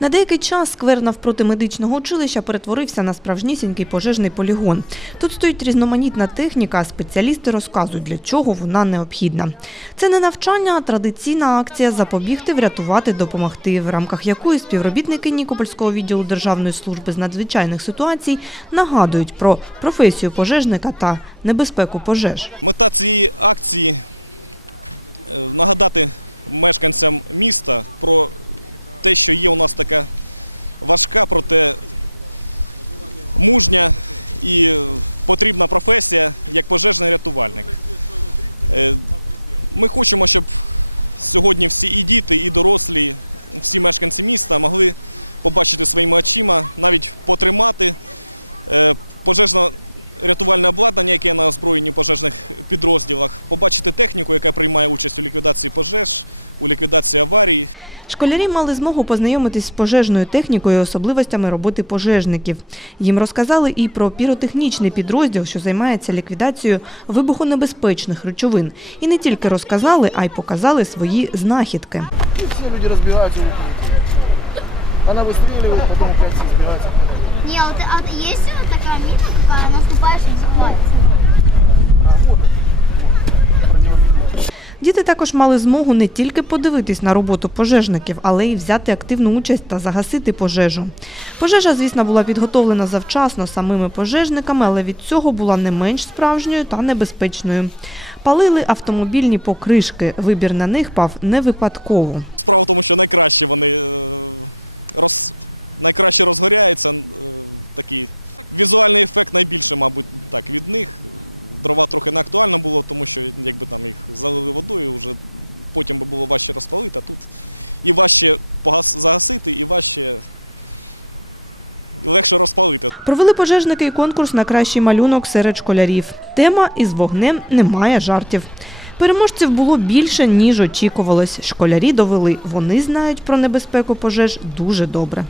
На деякий час сквер навпроти медичного училища перетворився на справжнісінький пожежний полігон. Тут стоїть різноманітна техніка, спеціалісти розказують, для чого вона необхідна. Це не навчання, а традиційна акція запобігти, врятувати, допомогти, в рамках якої співробітники Нікопольського відділу Державної служби з надзвичайних ситуацій нагадують про професію пожежника та небезпеку пожеж. Школярі мали змогу познайомитись з пожежною технікою і особливостями роботи пожежників. Їм розказали і про піротехнічний підрозділ, що займається ліквідацією вибухонебезпечних речовин. І не тільки розказали, а й показали свої знахідки. И все люди разбираются в луковице. Она выстреливает, потом опять все разбираются. Не, а вот а есть вот Діти також мали змогу не тільки подивитись на роботу пожежників, але й взяти активну участь та загасити пожежу. Пожежа, звісно, була підготовлена завчасно самими пожежниками, але від цього була не менш справжньою та небезпечною. Палили автомобільні покришки. Вибір на них пав не випадково. Провели пожежники і конкурс на кращий малюнок серед школярів. Тема із вогнем немає жартів. Переможців було більше, ніж очікувалось. Школярі довели, вони знають про небезпеку пожеж дуже добре.